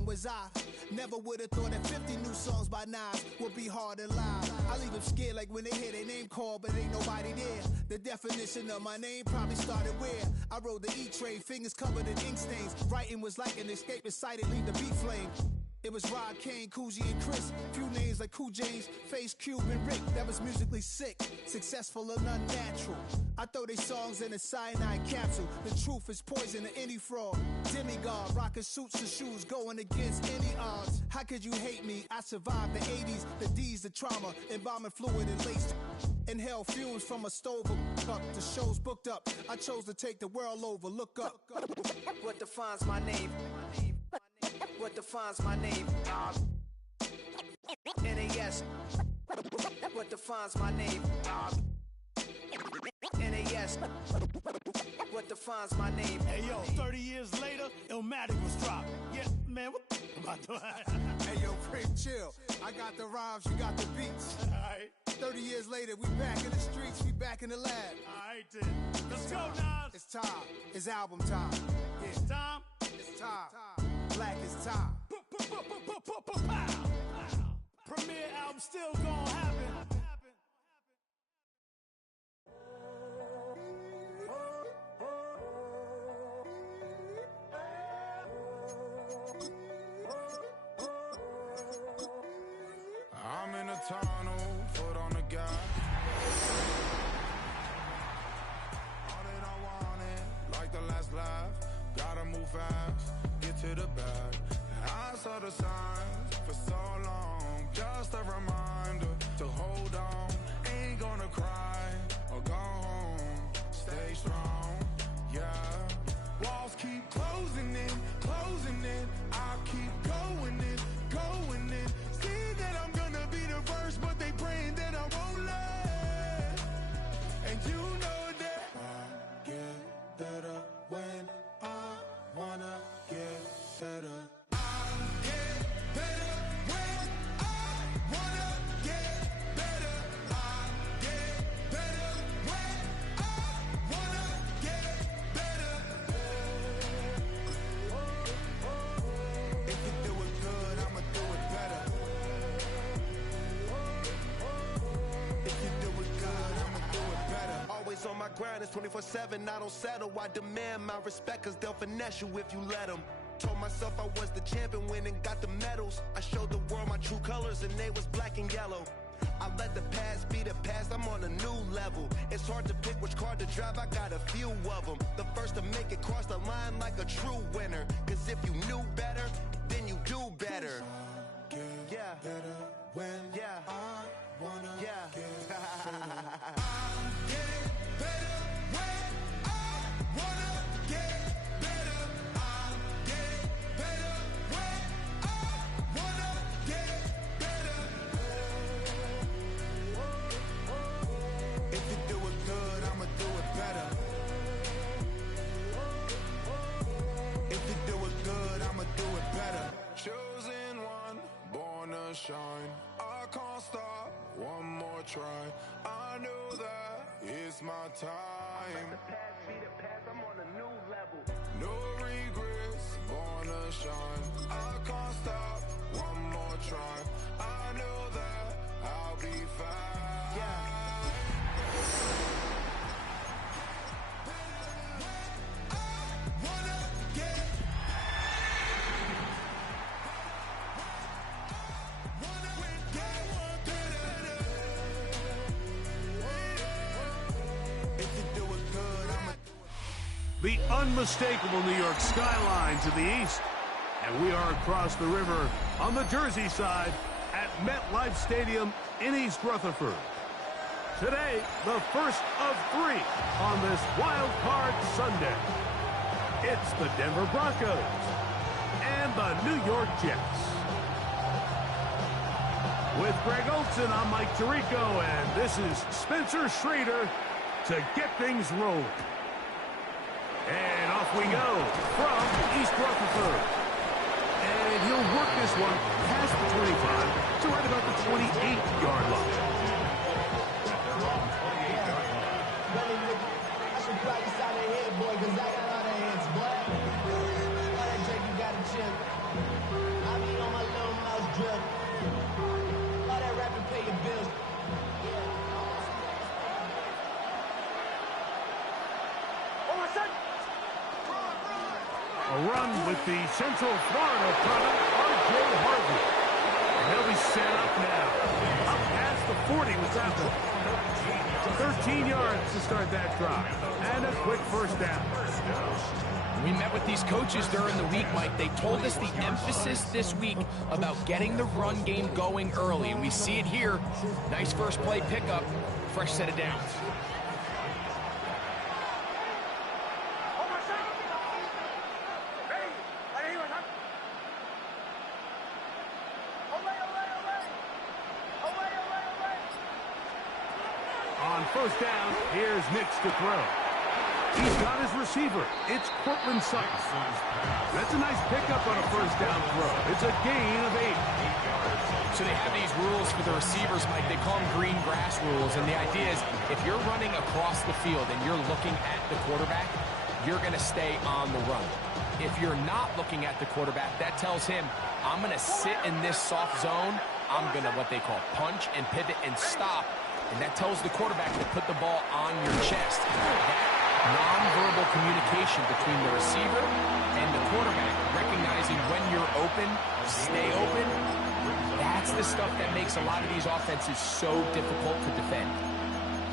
song was I. Never would have thought that 50 new songs by Nas would be hard to lie. I leave them scared like when they hear their name called, but ain't nobody there. The definition of my name probably started where I rode the E-train, fingers covered in ink stains. Writing was like an escape excited, leave the beat flame. It was Rod, Kane, Coogee, and Chris. Few names like Cool James, Face, Cube, and Rick. That was musically sick, successful and unnatural. I throw they songs in a cyanide capsule. The truth is poison to any fraud. Demigod, rocking suits and shoes, going against any odds. How could you hate me? I survived the 80s, the D's, the trauma, embalming fluid and laced. Inhale fumes from a stove up. The show's booked up. I chose to take the world over. Look up. What defines my name? What defines my name? NAS. What defines my name? NAS. What defines my name? Hey yo, 30 years later, Illmatic was dropped. Yeah, man, what about that? Hey yo, Prince, chill. I got the rhymes, you got the beats. Alright. 30 years later, we back in the streets, we back in the lab. Alright then. Let's go, Nas. It's time. It's album time. Yeah. It's time. It's time. Black is time. Premiere album still gonna happen. I'm in a tunnel, foot on the gas. All that I wanted, like the last laugh. Gotta move fast, get to the bag. I saw the signs for so long. Just a reminder to hold on. Ain't gonna cry or go home. Stay strong, yeah. Walls keep closing in, closing in. I keep going in, going in. See that I'm gonna be the first, but they praying that I won't let. And you know that I get better when I wanna get better. I get better when I wanna get better. I get better when I wanna get better. If you do it good, I'ma do it better. If you do it good, I'ma do it better. Always on my grind, it's 24/7, I don't settle. I demand my respect, cause they'll finesse you if you let them. Told myself I was the champion, went and got the medals. I showed the world my true colors and they was black and yellow. I let the past be the past, I'm on a new level. It's hard to pick which car to drive, I got a few of them. The first to make it cross the line like a true winner. Cause if you knew better, then you do better. Yeah. Better when I wanna Yeah. get better. I get better when I wanna get better. I get better when I wanna get better. If you do it good, I'ma do it better. If you do it good, I'ma do it better. Chosen one, born to shine. I can't stop, one more try. I know that it's my time. Let the past be the past, I'm on a new level. No regrets, born to shine. I can't stop, one more try. I know that I'll be fine. Yeah. Wanna get The unmistakable New York skyline to the east. And we are across the river on the Jersey side at MetLife Stadium in East Rutherford. Today, the first of 3 on this Wildcard Sunday. It's the Denver Broncos and the New York Jets. With Greg Olson, I'm Mike Tirico, and this is Spencer Schrader to get things rolling. And off we go from East Rutherford. And he'll work this one past the 25 to right about the 28-yard line. I should practice out of here, boy, because I got a lot of hands, boy. All that Drake, you got to chill. Central Florida product, R.J. Harvey. And he'll be set up now. Up past the 40 with that one. 13 yards to start that drive. And a quick first down. We met with these coaches during the week, Mike. They told us the emphasis this week about getting the run game going early. And we see it here. Nice first play pickup. Fresh set of downs. On first down, here's Nix to throw. He's got his receiver. It's Cortland Sutton. That's a nice pickup on a first down throw. It's a gain of 8. So they have these rules for the receivers, Mike. They call them green grass rules. And the idea is if you're running across the field and you're looking at the quarterback, you're going to stay on the run. If you're not looking at the quarterback, that tells him, I'm going to sit in this soft zone. I'm going to what they call punch and pivot and stop. And that tells the quarterback to put the ball on your chest. That non-verbal communication between the receiver and the quarterback, recognizing when you're open, stay open, that's the stuff that makes a lot of these offenses so difficult to defend.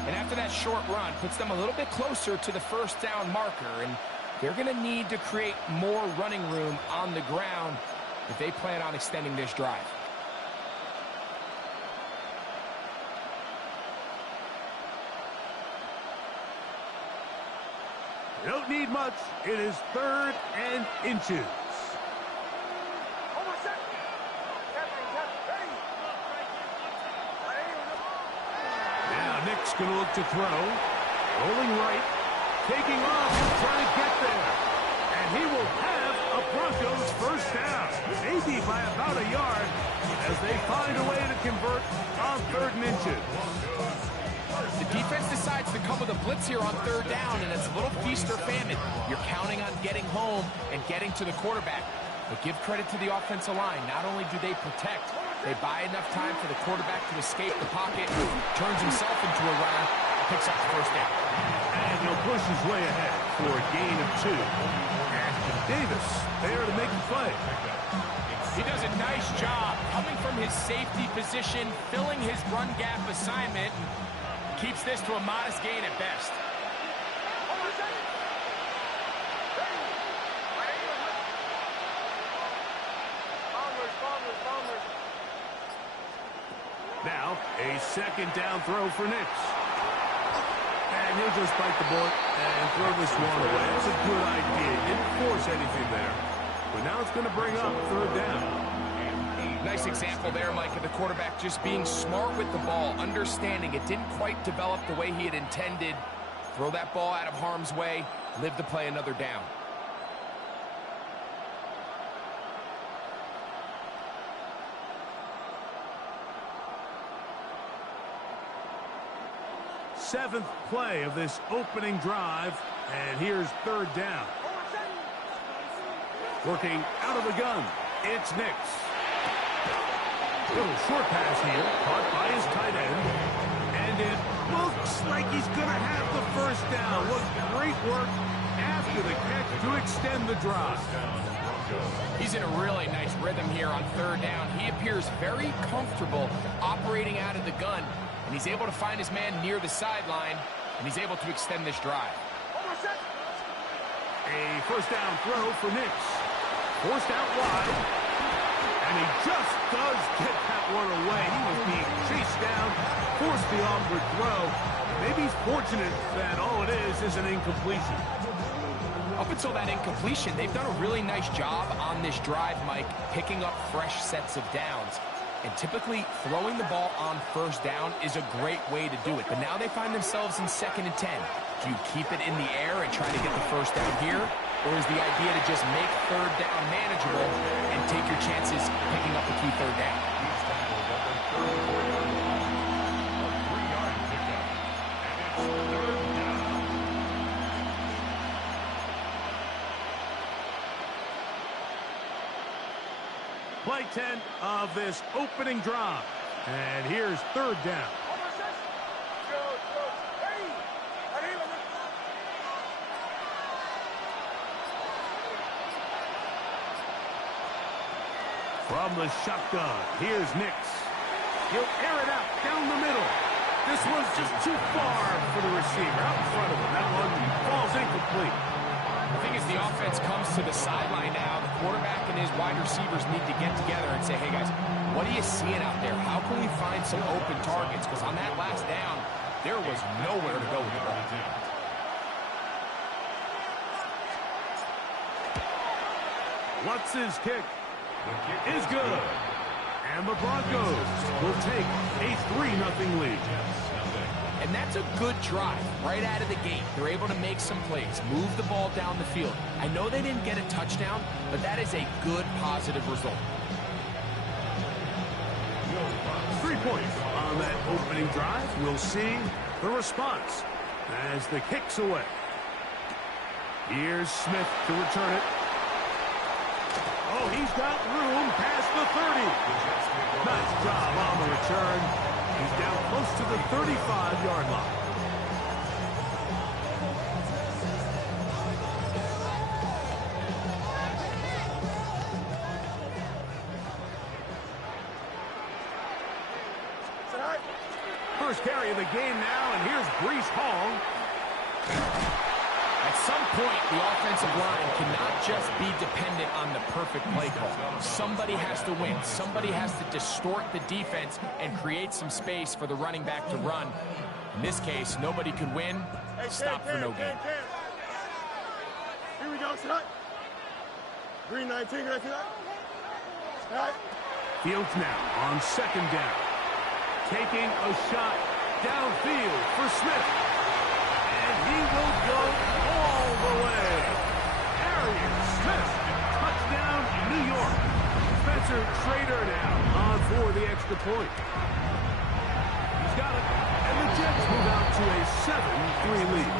And after that short run, puts them a little bit closer to the first down marker, and they're going to need to create more running room on the ground if they plan on extending this drive. They don't need much. It is 3rd and inches. Now Nick's going to look to throw. Rolling right. Taking off and trying to get there. And he will have a Broncos first down. Maybe by about a yard as they find a way to convert on 3rd and inches. The defense decides to come with a blitz here on 3rd down, and it's a little feast or famine. You're counting on getting home and getting to the quarterback. But give credit to the offensive line. Not only do they protect, they buy enough time for the quarterback to escape the pocket, turns himself into a runner, picks up the first down. And he'll push his way ahead for a gain of 2. Ashton Davis there to make the play. He does a nice job coming from his safety position, filling his run gap assignment, and keeps this to a modest gain at best. Now, a 2nd down throw for Nix. And he'll just bite the bullet and throw this one away. That's a good idea. He didn't force anything there. But now it's going to bring up 3rd down. Nice example there, Mike, of the quarterback just being smart with the ball, understanding it didn't quite develop the way he had intended. Throw that ball out of harm's way, live to play another down. Seventh play of this opening drive, and here's 3rd down. Working out of the gun, it's Nix. Little short pass here, caught by his tight end. And it looks like he's going to have the first down. What great work after the catch to extend the drive. He's in a really nice rhythm here on 3rd down. He appears very comfortable operating out of the gun, and he's able to find his man near the sideline, and he's able to extend this drive. A first down throw for Nix. Forced out wide. And he just does get that one away. He was being chased down, forced the onward throw. Maybe he's fortunate that all it is an incompletion. Up until that incompletion, they've done a really nice job on this drive, Mike, picking up fresh sets of downs. And typically, throwing the ball on 1st down is a great way to do it. But now they find themselves in 2nd and 10. Do you keep it in the air and try to get the first down here? Or is the idea to just make 3rd down manageable and take your chances picking up a key 3rd down? Play 10 of this opening drive. And here's 3rd down. From the shotgun, here's Nix. He'll air it out down the middle. This one's just too far for the receiver out in front of him. That one falls incomplete. I think as the offense comes to the sideline now, the quarterback and his wide receivers need to get together and say, hey, guys, what are you seeing out there? How can we find some open targets? Because on that last down, there was nowhere to go with the ball. Lutz's kick is good. And the Broncos will take a 3-0 lead. And that's a good drive right out of the gate. They're able to make some plays, move the ball down the field. I know they didn't get a touchdown, but that is a good, positive result. 3 points on that opening drive. We'll see the response as the kick's away. Here's Smith to return it. Oh, he's got room past the 30. Nice job on the return. He's down close to the 35-yard line. First carry of the game now, and here's Breece Hall. At some point, the offensive line cannot just be dependent on the perfect play call. Somebody has to win. Somebody has to distort the defense and create some space for the running back to run. In this case, nobody could win. Stop for no gain. Here we go, tonight. Green 19, right tonight. All right. Fields now on second down. Taking a shot downfield for Smith. And he will go all the way. Arian Smith, touchdown, New York. Spencer Schrader now on for the extra point. He's got it, and the Jets move out to a 7-3 lead.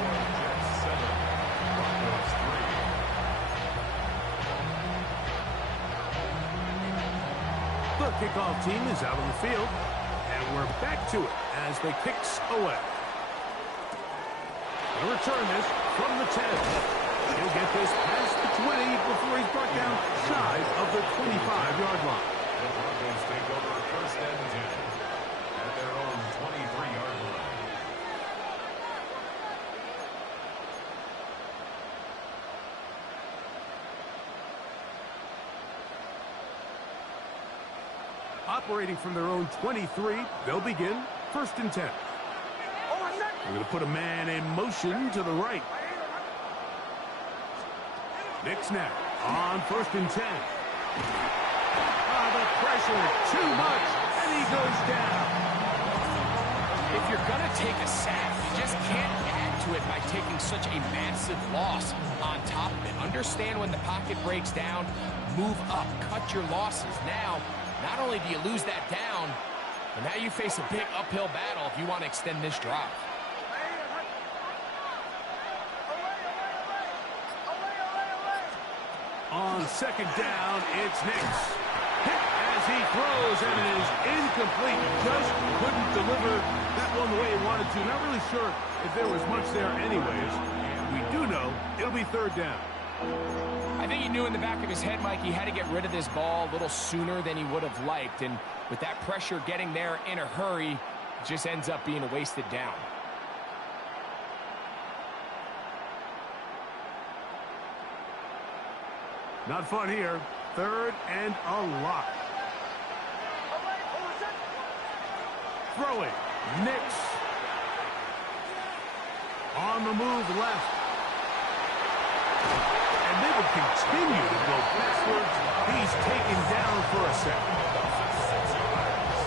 The kickoff team is out on the field, and we're back to it as the kick's away. He'll return this from the 10. He'll get this past the 20 before he's brought down shy of the 25-yard line. The Broncos take over first and 10 at their own 23-yard line. Operating from their own 23, they'll begin first and 10. They're going to put a man in motion to the right. Nix now on first and 10. The pressure, too much, and he goes down. If you're going to take a sack, you just can't add to it by taking such a massive loss on top of it. Understand when the pocket breaks down, move up, cut your losses. Now, not only do you lose that down, but now you face a big uphill battle if you want to extend this drive. On second down, it's Nix. Hit as he throws, and it is incomplete. Just couldn't deliver that one the way he wanted to. Not really sure if there was much there anyways. We do know it'll be third down. I think he knew in the back of his head, Mike, he had to get rid of this ball a little sooner than he would have liked. And with that pressure getting there in a hurry, it just ends up being a wasted down. Not fun here. Third and a lot. Throwing. Nix. On the move left. And they will continue to go backwards. He's taken down for a second.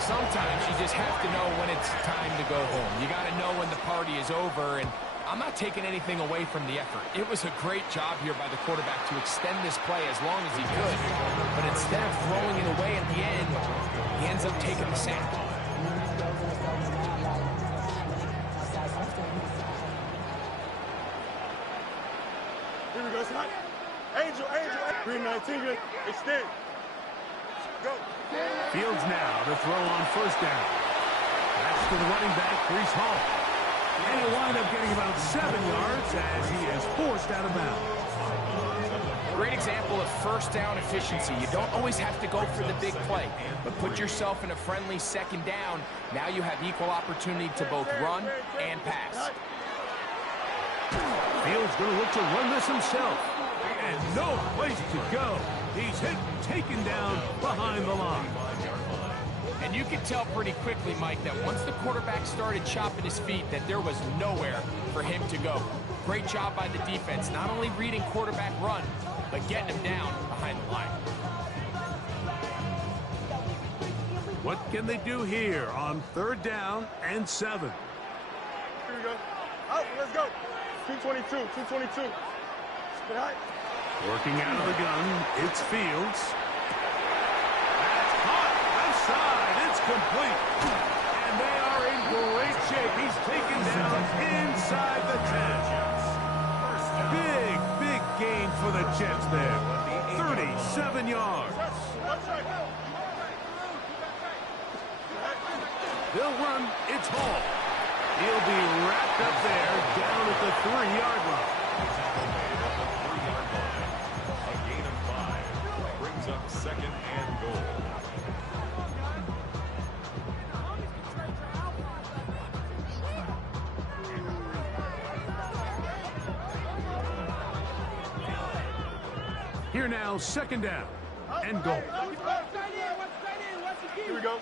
Sometimes you just have to know when it's time to go home. You got to know when the party is over, and I'm not taking anything away from the effort. It was a great job here by the quarterback to extend this play as long as he could. But instead of throwing it away at the end, he ends up taking the sack. Here we go, tonight. Angel. Green 19, extend. Go. Fields now to throw on first down. That's to the running back, Breece Hall. And he'll wind up getting about 7 yards as he is forced out of bounds. Great example of first down efficiency. You don't always have to go for the big play, but put yourself in a friendly second down. Now you have equal opportunity to both run and pass. Fields going to look to run this himself. And no place to go. He's hit and taken down behind the line. And you could tell pretty quickly, Mike, that once the quarterback started chopping his feet, that there was nowhere for him to go. Great job by the defense, not only reading quarterback run, but getting him down behind the line. What can they do here on 3rd down and 7? Here we go. Up, let's go. 222, 222. Working out of the gun, it's Fields. That's caught. Left side, it's complete. And they are in great shape. He's taken down inside the 10. Big gain for the Jets there. 37 yards. They'll run. It's Hall. He'll be wrapped up there down at the 3-yard line. A gain of 5 brings up 2nd and goal. Here now, 2nd down and goal. Here we go.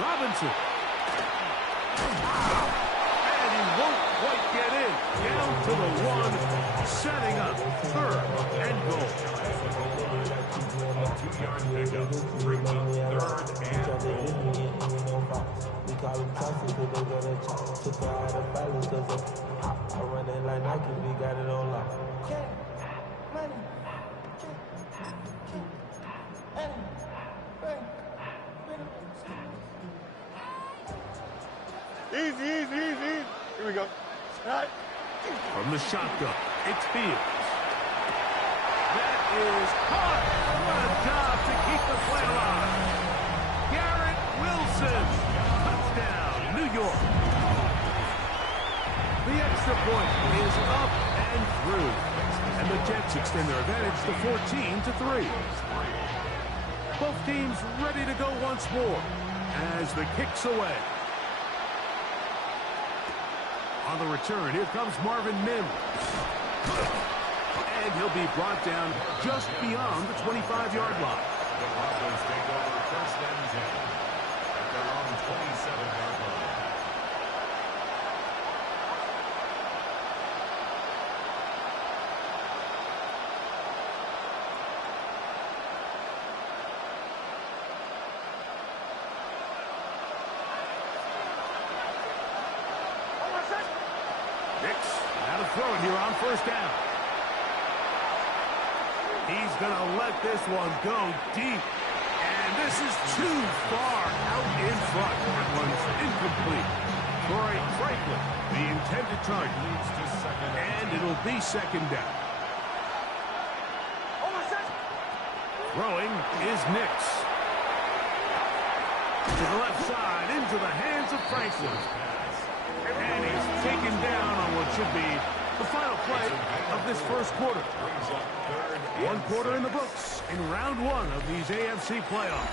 Robinson. And he won't quite get in. Down to the 1, setting up 3rd and goal. A 2-yard pickup brings up 3rd and goal. We call them toxic because they got a chop. Took her out of balance because I run it like Nike, we got it on lock. Easy. Here we go. All right. From the shotgun, it's Fields. That is caught. What a job to keep the play alive. Garrett Wilson. Touchdown, New York. The extra point is up and through. And the Jets extend their advantage to 14-3. Both teams ready to go once more as the kick's away. On the return, here comes Marvin Mims. And he'll be brought down just beyond the 25-yard line. The Broncos take over 1st and 10 at their own 27-yard line. Throwing here on 1st down. He's going to let this one go deep. And this is too far out in front. That one's incomplete. Corey Franklin, the intended target. And it'll be 2nd down. Throwing is Nix. To the left side, into the hands of Franklin. And he's taken down on what should be the final play of this 1st quarter. 1 quarter in the books in round 1 of these AFC playoffs.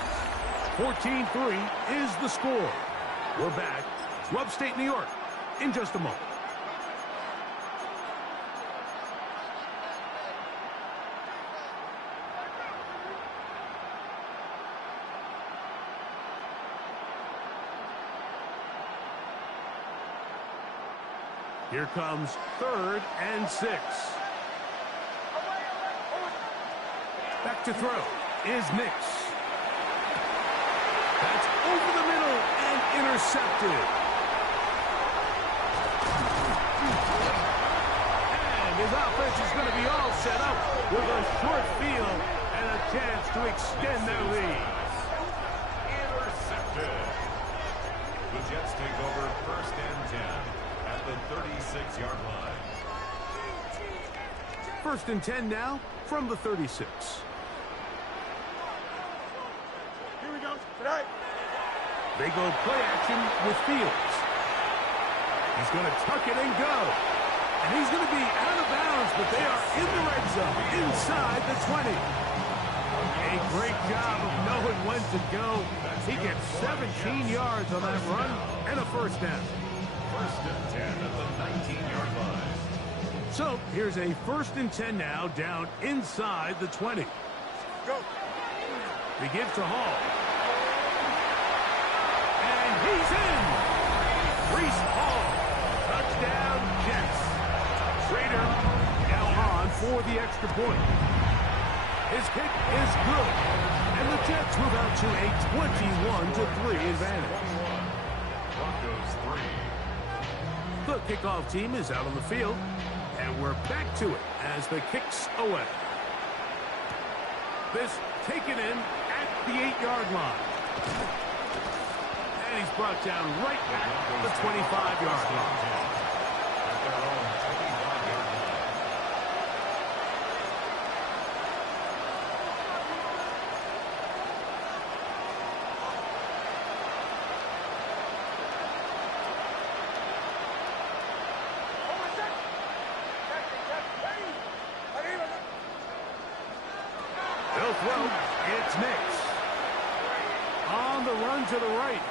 14-3 is the score. We're back to upstate New York in just a moment. Here comes 3rd and 6. Back to throw is Nix. That's over the middle and intercepted. And his offense is going to be all set up with a short field and a chance to extend their lead. Intercepted. The Jets take over 1st and 10. At the 36-yard line. 1st and 10 now from the 36. Here we go. Tonight. They go play action with Fields. He's going to tuck it and go. And he's going to be out of bounds, but they are in the red zone, inside the 20. A great job of knowing when to go. He gets 17 yards on that run and a first down. First and 10 at the 19-yard line. So here's a first and 10 now, down inside the 20. Go. They give to Hall. And he's in. Breece Hall. Touchdown, Jets. Rader now on for the extra point. His kick is good. And the Jets move out to a 21-3 advantage. Broncos 3. The kickoff team is out on the field. And we're back to it as the kick's away. This taken in at the 8-yard line. And he's brought down right at the 25-yard line. At their own 25-yard line. They'll throw. It's Nix. On the run to the right.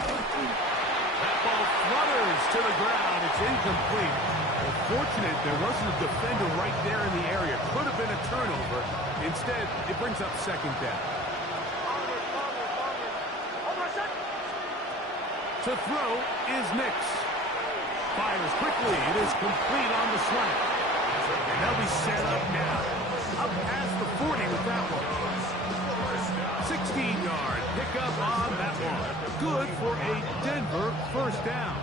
That ball flutters to the ground. It's incomplete. Well, fortunate there wasn't a defender right there in the area. Could have been a turnover. Instead, it brings up second down. To throw is Nix. Fires quickly. It is complete on the slant. And they'll be set up now. Up past the 40 with that one. 16-yard pickup on that one. Good for a Denver first down.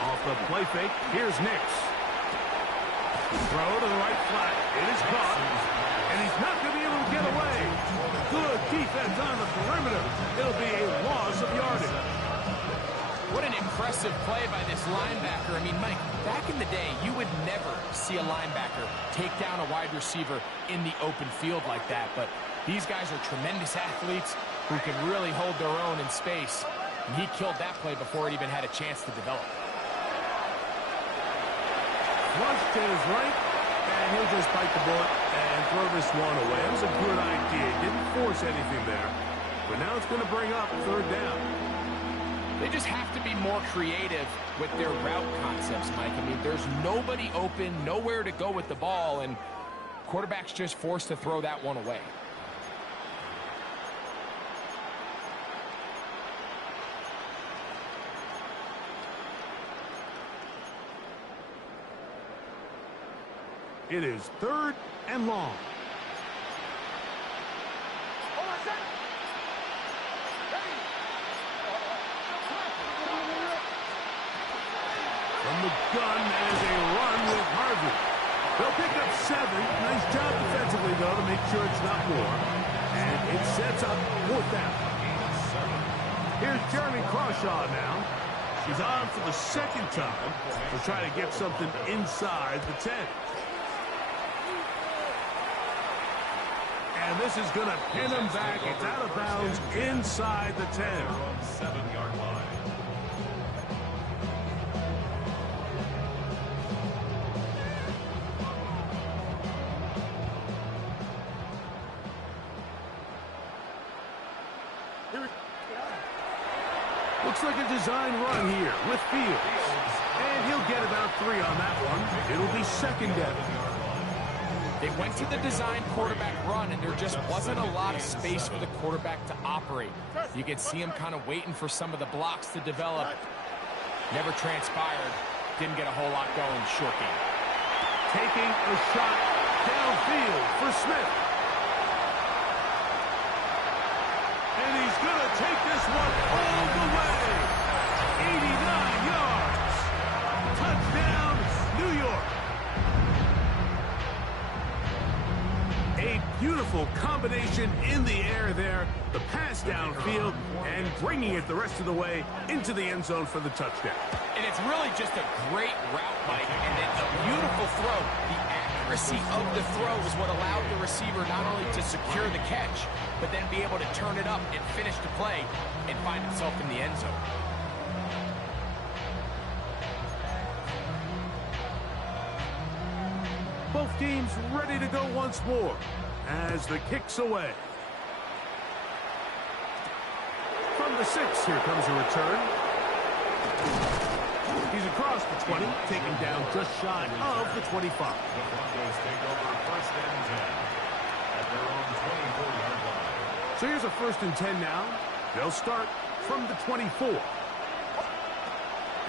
Off the play fake, here's Nix. Throw to the right flat. It is caught. And he's not going to be able to get away. Good defense on the perimeter. It'll be a loss of yardage. What an impressive play by this linebacker. I mean, Mike, back in the day, you would never see a linebacker take down a wide receiver in the open field like that. But these guys are tremendous athletes who can really hold their own in space. And he killed that play before it even had a chance to develop. Flush to his right, and he'll just bite the bullet and throw this one away. It was a good idea. He didn't force anything there. But now it's going to bring up third down. They just have to be more creative with their route concepts, Mike. I mean, there's nobody open, nowhere to go with the ball, and quarterback's just forced to throw that one away. It is third and long. From the gun as a run with Harvey. They'll pick up 7. Nice job defensively, though, to make sure it's not more. And it sets up fourth down. Here's Jeremy Crawshaw now. She's on for the second time to try to get something inside the 10. And this is going to pin him back. It's out of bounds inside the 10. 7-yard line. Looks like a design run here with Fields. And he'll get about 3 on that one. It'll be second down. They went to the design quarterback run, and there just wasn't a lot of space for the quarterback to operate. You could see him kind of waiting for some of the blocks to develop. Never transpired. Didn't get a whole lot going. Short game. Taking a shot downfield for Smith. And he's going to take this one all the way. 89 yards. Touchdown, New York. A beautiful combination. combination in the air there, the pass downfield, and bringing it the rest of the way into the end zone for the touchdown. And it's really just a great route, Mike, and then a beautiful throw. The accuracy of the throw is what allowed the receiver not only to secure the catch, but then be able to turn it up and finish the play and find himself in the end zone. Both teams ready to go once more as the kick's away. From the 6, here comes a return. He's across the 20, taken down just shy of the 25. The Broncos take over first and 10 at their own 24-yard line. So here's a first and 10 now. They'll start from the 24.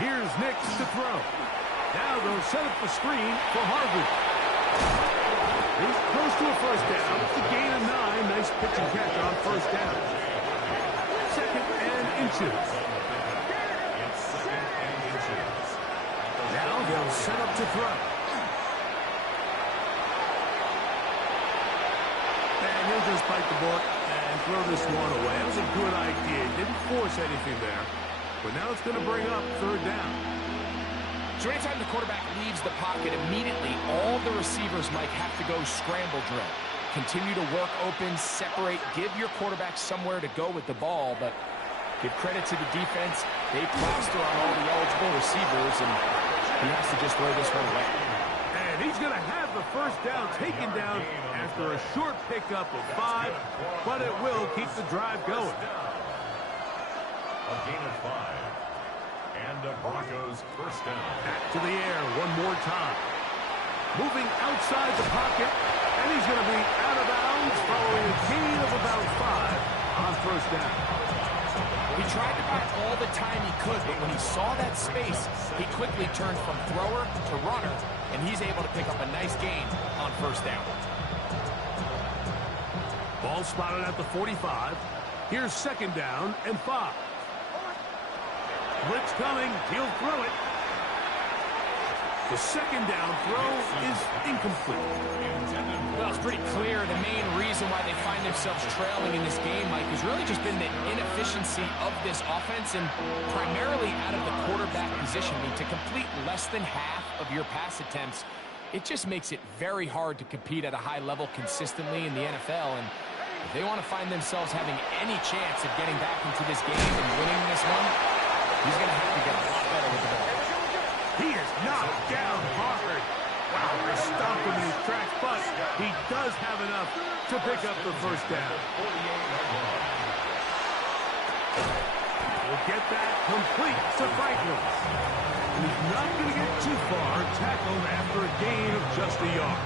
Here's Nix to throw. Now they'll set up the screen for Harvard. He's close to a first down. It's a gain of 9. Nice pitch and catch on first down. Second and inches. Now they'll set up to throw. And he'll just bite the bullet and throw this one away. That was a good idea. Didn't force anything there. But now it's going to bring up third down. So anytime the quarterback leaves the pocket, immediately all the receivers might have to go scramble drill. Continue to work open, separate, give your quarterback somewhere to go with the ball, but give credit to the defense. They plaster on all the eligible receivers, and he has to just throw this one away. And he's going to have the first down taken down after a short pickup of 5, but it will keep the drive going. A gain of 5. And the Broncos first down. Back to the air one more time. Moving outside the pocket, and he's going to be out of bounds following a gain of about 5 on first down. He tried to buy all the time he could, but when he saw that space, he quickly turned from thrower to runner, and he's able to pick up a nice gain on first down. Ball spotted at the 45. Here's second down and 5. Blitz coming. He'll throw it. The second down throw is incomplete. Well, it's pretty clear the main reason why they find themselves trailing in this game, Mike, has really just been the inefficiency of this offense and primarily out of the quarterback position. I mean, to complete less than half of your pass attempts, it just makes it very hard to compete at a high level consistently in the NFL. And if they want to find themselves having any chance of getting back into this game and winning this one, he's going to have to get a lot better with the ball. He is knocked down hard. Wow, they stopped him in his tracks, but he does have enough to pick up the first down. We'll get that complete to Franklin. And he's not going to get too far, tackled after a gain of just a yard.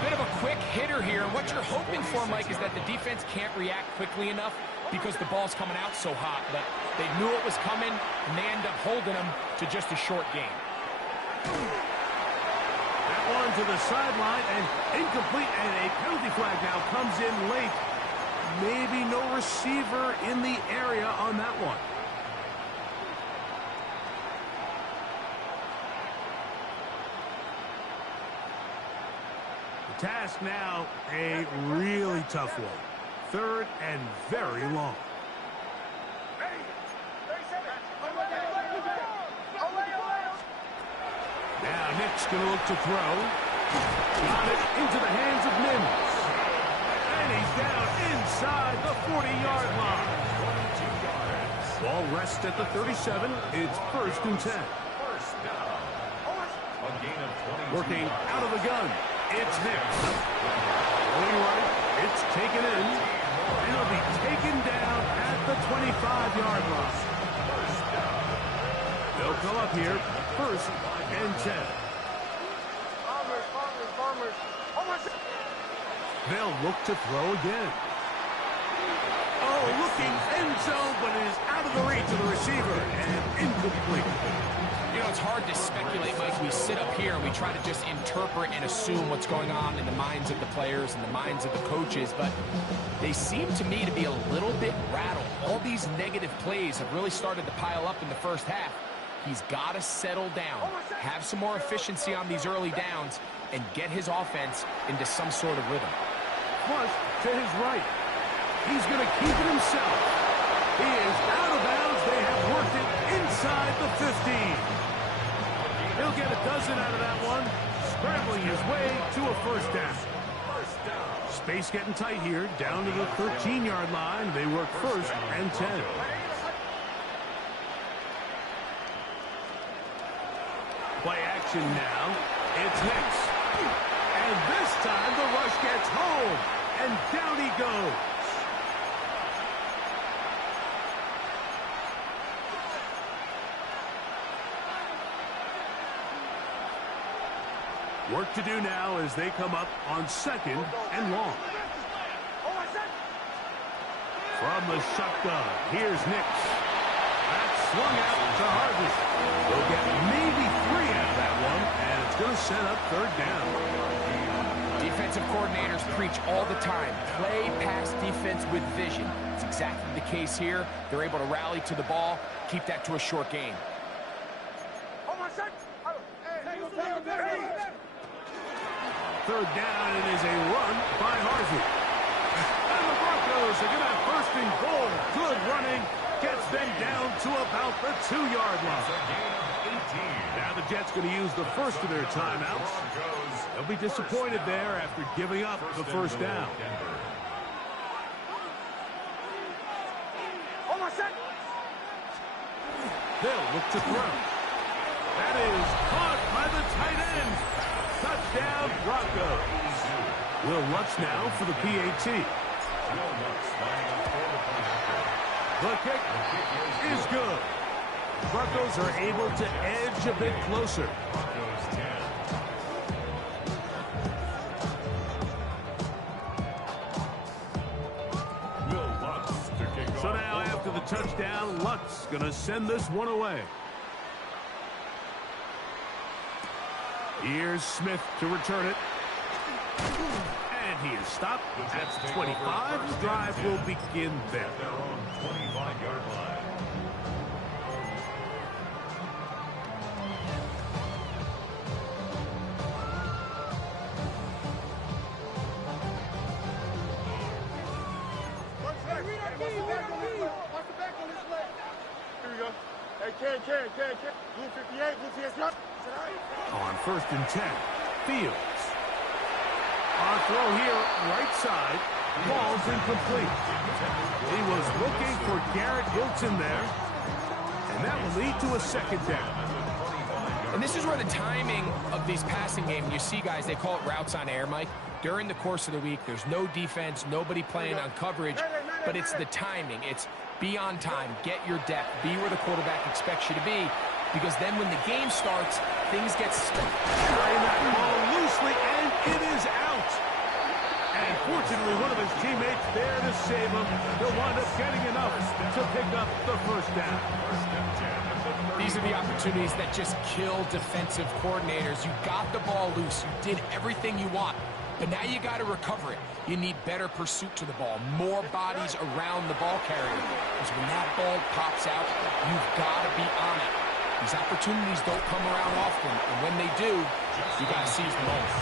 Bit of a quick hitter here, and what you're hoping for, Mike, is that the defense can't react quickly enough because the ball's coming out so hot, but they knew it was coming, and they end up holding them to just a short gain. That one to the sideline, and incomplete, and a penalty flag now comes in late. Maybe no receiver in the area on that one. The task now, a really tough one. Third and very long. Now Nick's going to look to throw. Got it into the hands of Mims. And he's down inside the 40-yard line. Ball rests at the 37. It's first and 10. Working out of the gun. It's Nick. Going right. It's taken in. And it'll be taken down at the 25-yard line. They'll come up here. First and 10. They'll look to throw again. Oh, looking end zone, but it is out of the reach of the receiver and incomplete. You know, it's hard to speculate, Mike. We sit up here and we try to just interpret and assume what's going on in the minds of the players and the minds of the coaches, but they seem to me to be a little bit rattled. All these negative plays have really started to pile up in the first half. He's got to settle down, have some more efficiency on these early downs, and get his offense into some sort of rhythm. flush to his right. He's going to keep it himself. He is out of bounds. They have worked it inside the 15. He'll get a dozen out of that one, scrambling his way to a first down. Space getting tight here, down to the 13-yard line. They work first and 10. Play action now. It's Hicks. And this time the rush gets home. And down he goes. Work to do now as they come up on second and long. From the shotgun, here's Nix. That's swung out to Harvey. They'll get maybe 3 out of that one, and it's going to set up third down. Defensive coordinators preach all the time. Play pass defense with vision. It's exactly the case here. They're able to rally to the ball, keep that to a short game. Third down, and it is a run by Harvey. And the Broncos are going to have first and goal. Good running. Gets them down to about the 2-yard line. Now the Jets going to use the first of their timeouts. They'll be disappointed there after giving up the first down. They'll look to throw. That is caught by the tight end. Touchdown, Broncos. Will Lutz now for the PAT. The kick is good. Broncos are able to edge a bit closer. So now after the touchdown, Lutz going to send this one away. Here's Smith to return it. And he is stopped at 25. The drive will begin there. Their own 25-yard line. Here we go. Hey, Ken. Blue 58, Blue 58. On first and 10, Fields. On throw here, right side. Ball's incomplete. He was looking for Garrett Wilson there. And that will lead to a second down. And this is where the timing of these passing games, you see guys, they call it routes on air, Mike. During the course of the week, there's no defense, nobody playing on coverage, but it's the timing. It's be on time, get your depth, be where the quarterback expects you to be, because then when the game starts, things get stuck. Trying that ball loosely, and it is out. And fortunately, one of his teammates there to save him. He'll wind up getting enough to pick up the first down. These are the opportunities that just kill defensive coordinators. You got the ball loose. You did everything you want. But now you got to recover it. You need better pursuit to the ball, more bodies around the ball carrier. Because when that ball pops out, you've got to be on it. These opportunities don't come around often, and when they do, you got to seize the moment.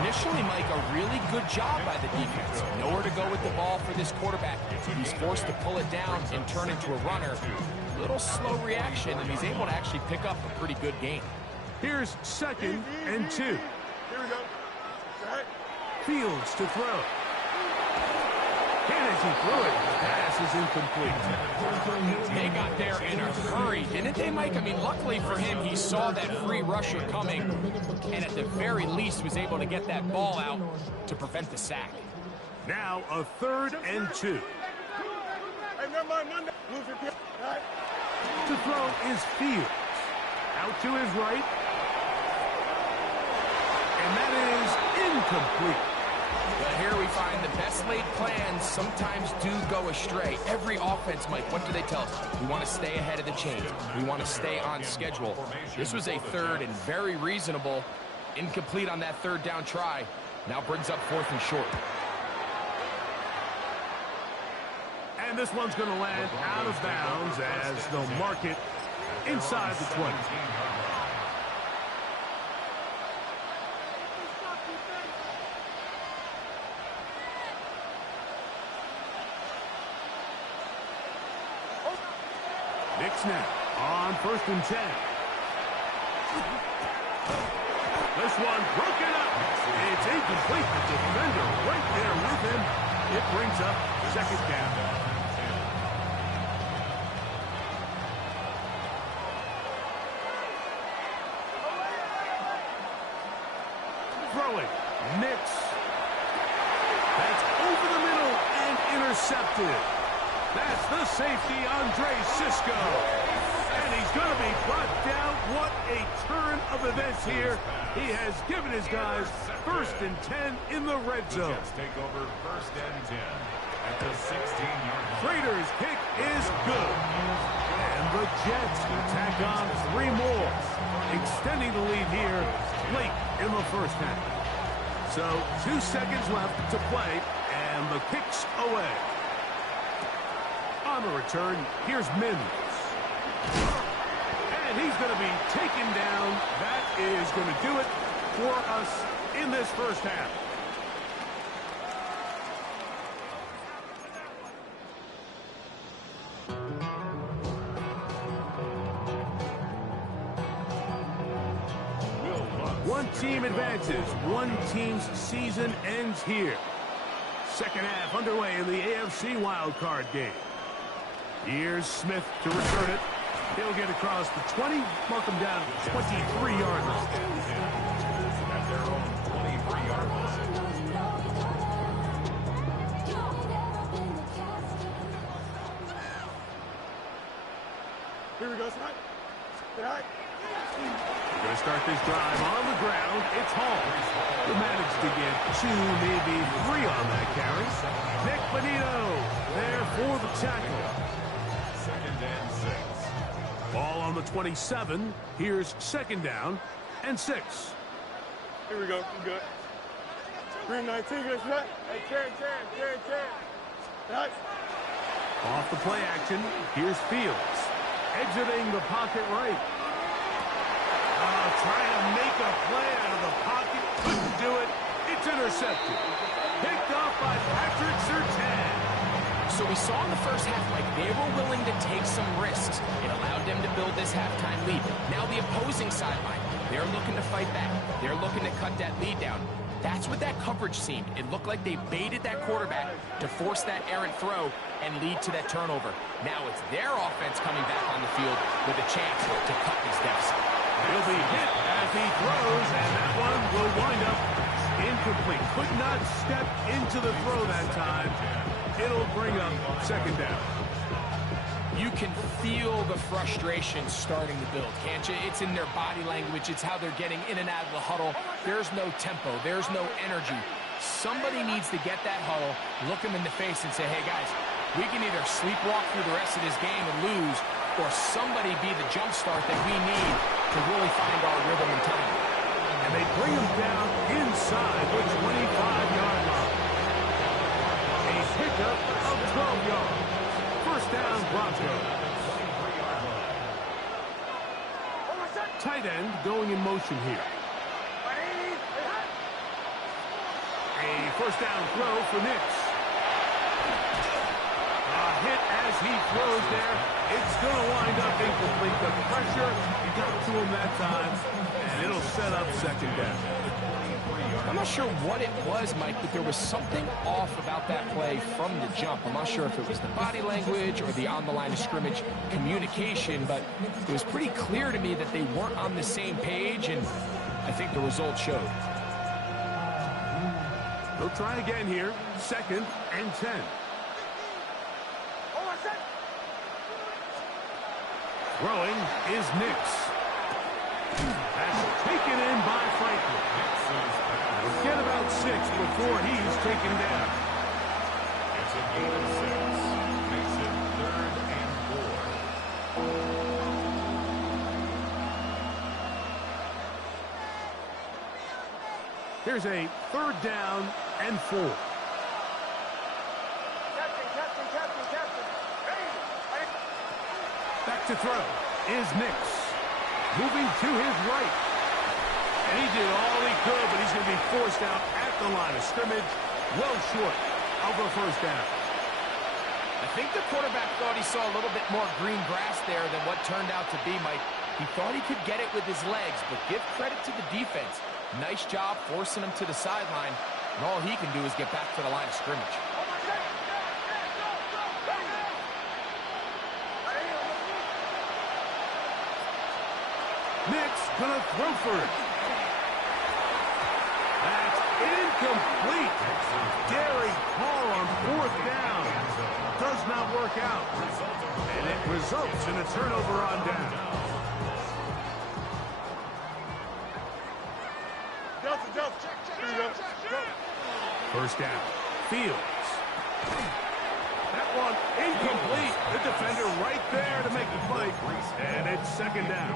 Initially, Mike, a really good job by the defense. Nowhere to go with the ball for this quarterback. He's forced to pull it down and turn into a runner. Little slow reaction, and he's able to actually pick up a pretty good game. Here's second and 2. Here we go. Fields to throw. And as he threw it, the pass is incomplete. They got there in a hurry, didn't they, Mike? I mean, luckily for him, he saw that free rusher coming, and at the very least was able to get that ball out to prevent the sack. Now a third and 2. Hey, never mind. To throw is Fields. Out to his right. And that is incomplete. But here we find the best laid plans sometimes do go astray. Every offense, Mike, what do they tell us? We want to stay ahead of the chains. We want to stay on schedule. This was a third and very reasonable. Incomplete on that third down try. Now brings up fourth and short. And this one's going to land out of bounds as they'll mark it inside the 20. Jets now on 1st and 10. This one broken up. It's incomplete. The defender right there with him. It brings up 2nd down. Throwing. Nix. That's over the middle and intercepted. That's the safety, Andre Cisco. And he's going to be brought down. What a turn of events here. He has given his guys 1st and 10 in the red zone. The Jets take over 1st and 10 at the 16-yard line. Prater's kick is good. And the Jets tack on 3 more, extending the lead here late in the 1st half. So 2 seconds left to play, and the kick's away. On the return, here's Mims. And he's going to be taken down. That is going to do it for us in this 1st half. One team advances. One team's season ends here. 2nd half underway in the AFC Wildcard game. Here's Smith to return it. He'll get across the 20, mark him down at the 23-yard line. At their own 23-yard line. Here we go, Scott. Right. We're going to start this drive on the ground. It's Hall. He managed to get 2, maybe 3 on that carry. Nick Bonito there for the tackle. 2nd and 6. Ball on the 27. Here's 2nd down and 6. Here we go. We good. Green 19, good shot. Hey, Karen. Right. Off the play action. Here's Fields. Exiting the pocket right. Trying to make a play out of the pocket. Couldn't do it. It's intercepted. Picked off by Patrick Surtain. So we saw in the 1st half, Mike, they were willing to take some risks. It allowed them to build this halftime lead. Now the opposing sideline, they're looking to fight back. They're looking to cut that lead down. That's what that coverage seemed. It looked like they baited that quarterback to force that errant throw and lead to that turnover. Now it's their offense coming back on the field with a chance to cut this deficit. He'll be hit as he throws, and that one will wind up incomplete. Could not step into the throw that time. It'll bring up 2nd down. You can feel the frustration starting to build, can't you? It's in their body language. It's how they're getting in and out of the huddle. There's no tempo. There's no energy. Somebody needs to get that huddle, look them in the face, and say, hey, guys, we can either sleepwalk through the rest of this game and lose, or somebody be the jump start that we need to really find our rhythm and time. And they bring him down inside the 25-yard line. A pickup of 12 yards. 1st down, Broncos. Tight end going in motion here. A 1st down throw for Nix. Hit as he throws there. It's going to wind up incomplete. The pressure got to him that time, and it'll set up 2nd down. I'm not sure what it was, Mike, but there was something off about that play from the jump. I'm not sure if it was the body language or the on-the-line of scrimmage communication, but it was pretty clear to me that they weren't on the same page, and I think the result showed. They'll try again here. 2nd and 10. Throwing is Nix. That's taken in by Franklin. We'll get about 6 before he's taken down. It's a gain of 6. Makes it 3rd and 4. Here's a 3rd down and 4. Back to throw is Nix. Moving to his right. And he did all he could, but he's going to be forced out at the line of scrimmage, well short of a 1st down. I think the quarterback thought he saw a little bit more green grass there than what turned out to be, Mike. He thought he could get it with his legs, but give credit to the defense. Nice job forcing him to the sideline, and all he can do is get back to the line of scrimmage. Nick's gonna throw for it. That's incomplete. Daring call on 4th down. Does not work out. And it results in a turnover on down. First down. Fields. That one incomplete. The defender right there to make the play. And it's 2nd down.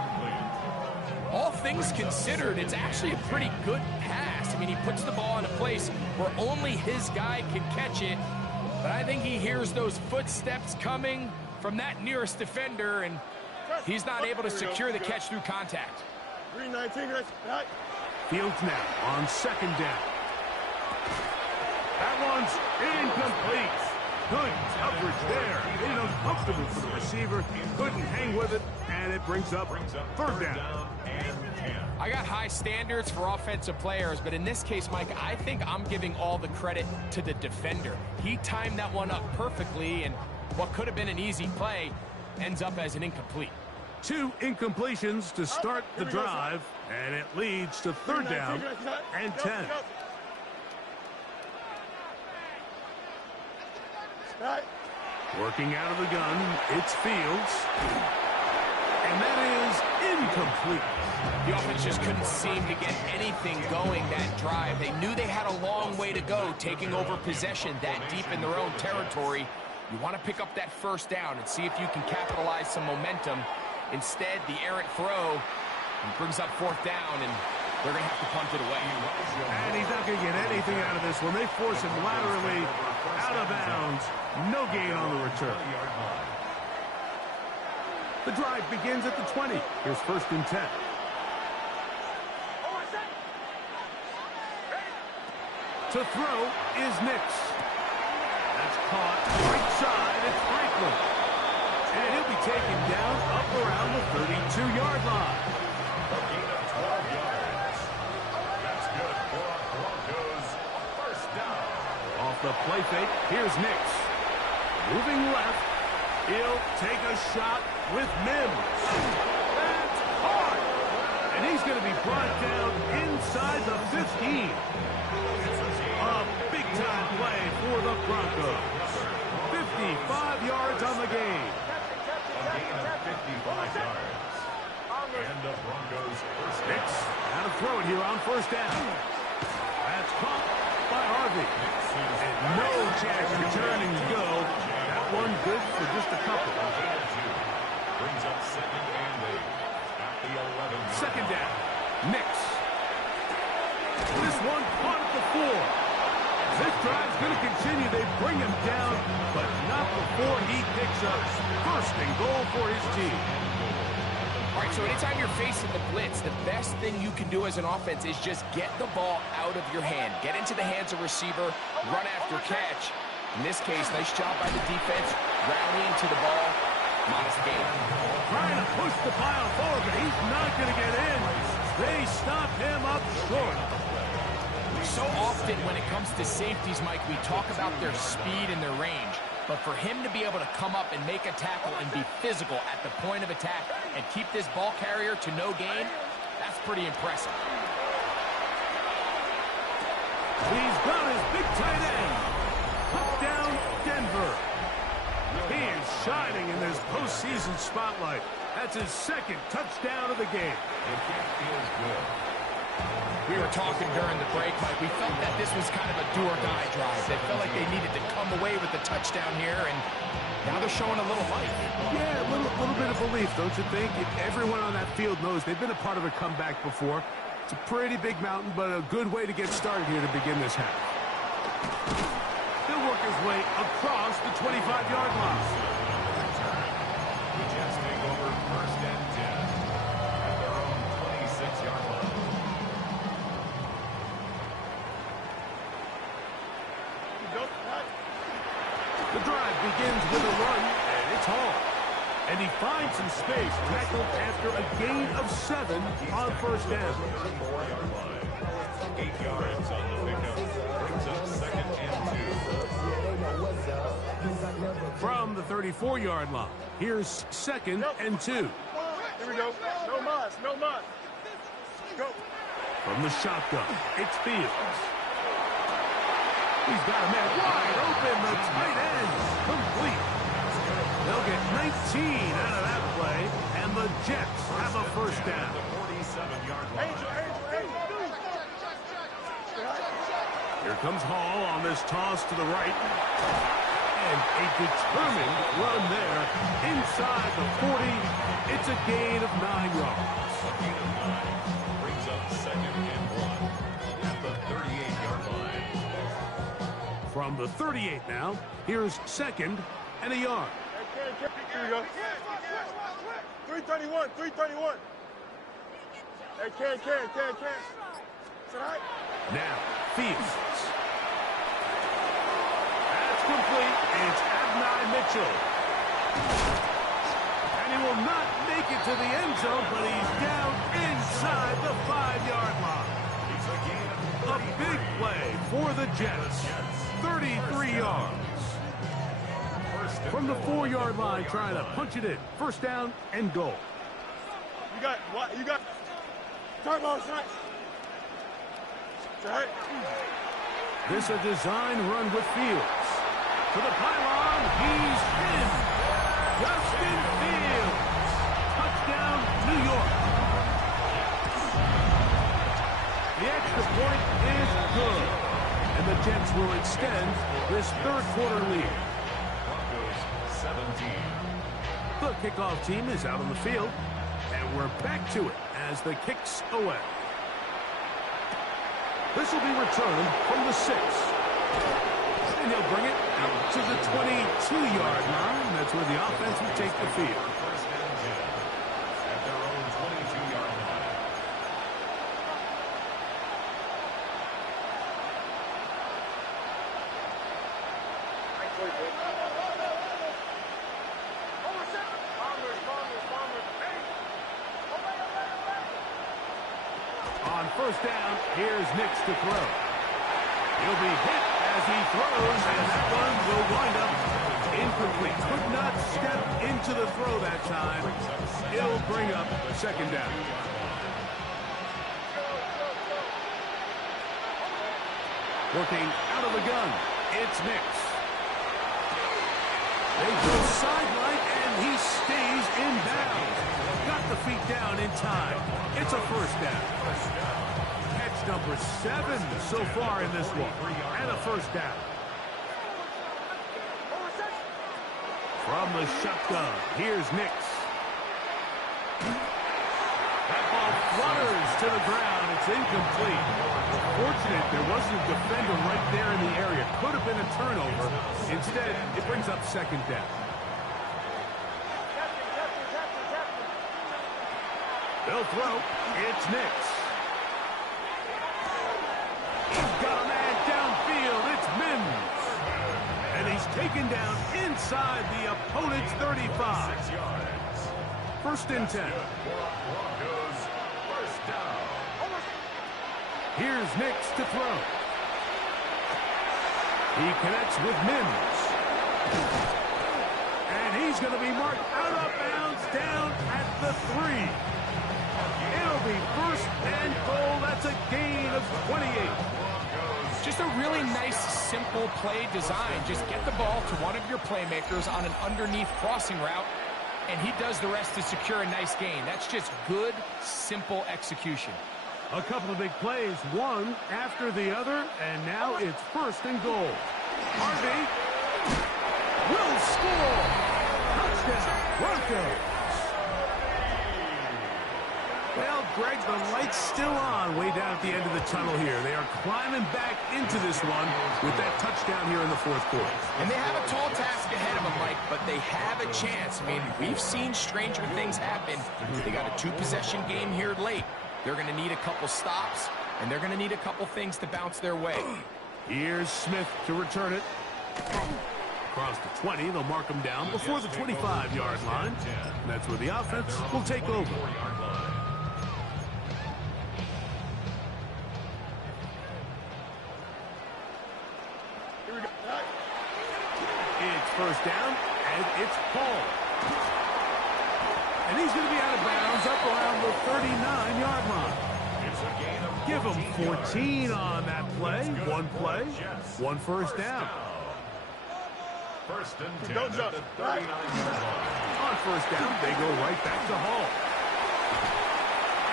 All things considered, it's actually a pretty good pass. I mean, he puts the ball in a place where only his guy can catch it. But I think he hears those footsteps coming from that nearest defender, and he's not able to secure the catch through contact. 319, Fields now on 2nd down. That one's incomplete. Good coverage there. Made it uncomfortable for the receiver. Couldn't hang with it, and it brings up 3rd down. I got high standards for offensive players, but in this case, Mike, I think I'm giving all the credit to the defender. He timed that one up perfectly, and what could have been an easy play ends up as an incomplete. 2 incompletions to start the drive, and it leads to 3rd down and 10. Working out of the gun, it's Fields. And that is incomplete. The offense just couldn't seem to get anything going that drive. They knew they had a long way to go, taking over possession that deep in their own territory. You want to pick up that 1st down and see if you can capitalize some momentum. Instead, the errant throw brings up 4th down, and they're going to have to punt it away. And he's not going to get anything out of this one. They force him laterally out of bounds. No gain on the return. The drive begins at the 20. Here's 1st and 10. To throw is Nix. That's caught right side. It's Franklin. And he'll be taken down up around the 32-yard line. A gain of 12 yards. That's good for Broncos. 1st down. Off the play fake, here's Nix. Moving left. He'll take a shot with Mims. That's caught. And he's going to be brought down inside the 15. A big-time play for the Broncos. 55 yards on the game. A gain of 55 yards. And the Broncos 1st down. Nix out of throw it here on 1st down. That's caught by Harvey. And no chance to turn and go. That one good for just a couple. Brings up 2nd and 8 at the 11. 2nd down. Nix. This one caught at the 4. This drive's going to continue. They bring him down, but not before he picks up 1st and goal for his team. All right, so anytime you're facing the blitz, the best thing you can do as an offense is just get the ball out of your hand. Get into the hands of receiver, run after catch. In this case, nice job by the defense, rallying to the ball. Modest gain. Trying to push the pile forward, but he's not going to get in. They stop him up short. So often when it comes to safeties, Mike, we talk about their speed and their range. But for him to be able to come up and make a tackle and be physical at the point of attack and keep this ball carrier to no gain, that's pretty impressive. He's got his big tight end. Touchdown, Denver. He is shining in this postseason spotlight. That's his 2nd touchdown of the game. The kick is good. We were talking during the break, Mike. We felt that this was kind of a do-or-die drive. They felt like they needed to come away with the touchdown here, and now they're showing a little life. Yeah, a little bit of belief, don't you think? Everyone on that field knows they've been a part of a comeback before. It's a pretty big mountain, but a good way to get started here to begin this half. He'll work his way across the 25-yard line. The Jets take over 1st and 10 at their own 26-yard line. The drive begins with a run, and it's Hall. And he finds some space, tackled after a gain of 7 on first down. 8 yards on the pickup. Brings up 2nd and 2. From the 34-yard line, here's 2nd and 2. Here we go. No mas, no mas. Go. From the shotgun, it's Fields. He's got a man wide open. The tight end complete. They'll get 19 out of that play, and the Jets have a first down. The 47-yard line. Here comes Hall on this toss to the right. And a determined run there inside the 40. It's a gain of 9 yards. A gain of 9 brings up 2nd and 1 at the 38-yard line. From the 38 now, here's 2nd and a yard. Here we go. 331, 331. Hey, can. It's all right. Now, Fields. That's complete. It's Adonai Mitchell. And he will not make it to the end zone, but he's down inside the 5-yard line. A big play for the Jets. 33 yards. From the 4-yard line, trying to punch it in. First down and goal. You got what? You got time on side. Right. This a design run with Fields. To the pylon, he's in. Justin Fields. Touchdown, New York. The extra point is good. And the Jets will extend this third-quarter lead. 17. The kickoff team is out on the field, and we're back to it as the kick's away. This will be returned from the 6. And he'll bring it out to the 22-yard line. That's where the offense will take the field. First and 10 at their own 22-yard line. On first down, here's Nix to throw. He'll be hit as he throws, and that one will wind up incomplete. Could not step into the throw that time. It'll bring up second down. Working out of the gun, it's Nix. They go sideline, and he stays in bounds. Got the feet down in time. It's a first down. Catch number 7 so far in this one. And a first down. From the shotgun, here's Nix. That ball flutters to the ground. It's incomplete. Fortunate there wasn't a defender right there in the area. Could have been a turnover. Instead, it brings up second down. They'll throw. It's Nix. He's got a man downfield. It's Mims. And he's taken down inside the opponent's 35. 6 yards. First and 10. Broncos first down. Here's Nix to throw. He connects with Mims. And he's going to be marked out of bounds down at the 3. It'll be first and goal. That's a gain of 28. Just a really nice, simple play design. Just get the ball to one of your playmakers on an underneath crossing route, and he does the rest to secure a nice gain. That's just good, simple execution. A couple of big plays, one after the other, and now it's first and goal. Harvey will score. Touchdown, Broncos. Well, Greg, the light's still on way down at the end of the tunnel here. They are climbing back into this one with that touchdown here in the fourth quarter. And they have a tall task ahead of them, Mike, but they have a chance. I mean, we've seen stranger things happen. They got a 2-possession game here late. They're going to need a couple stops, and they're going to need a couple things to bounce their way. Here's Smith to return it. Across the 20, they'll mark them down before the 25-yard line. And that's where the offense will take over. It's first down, and it's Paul. And he's going to be out of bounds up around the 39-yard line. Give him 14 on that play. One play, one first down. First and 10 at the 39-yard line. On first down, they go right back to Hall.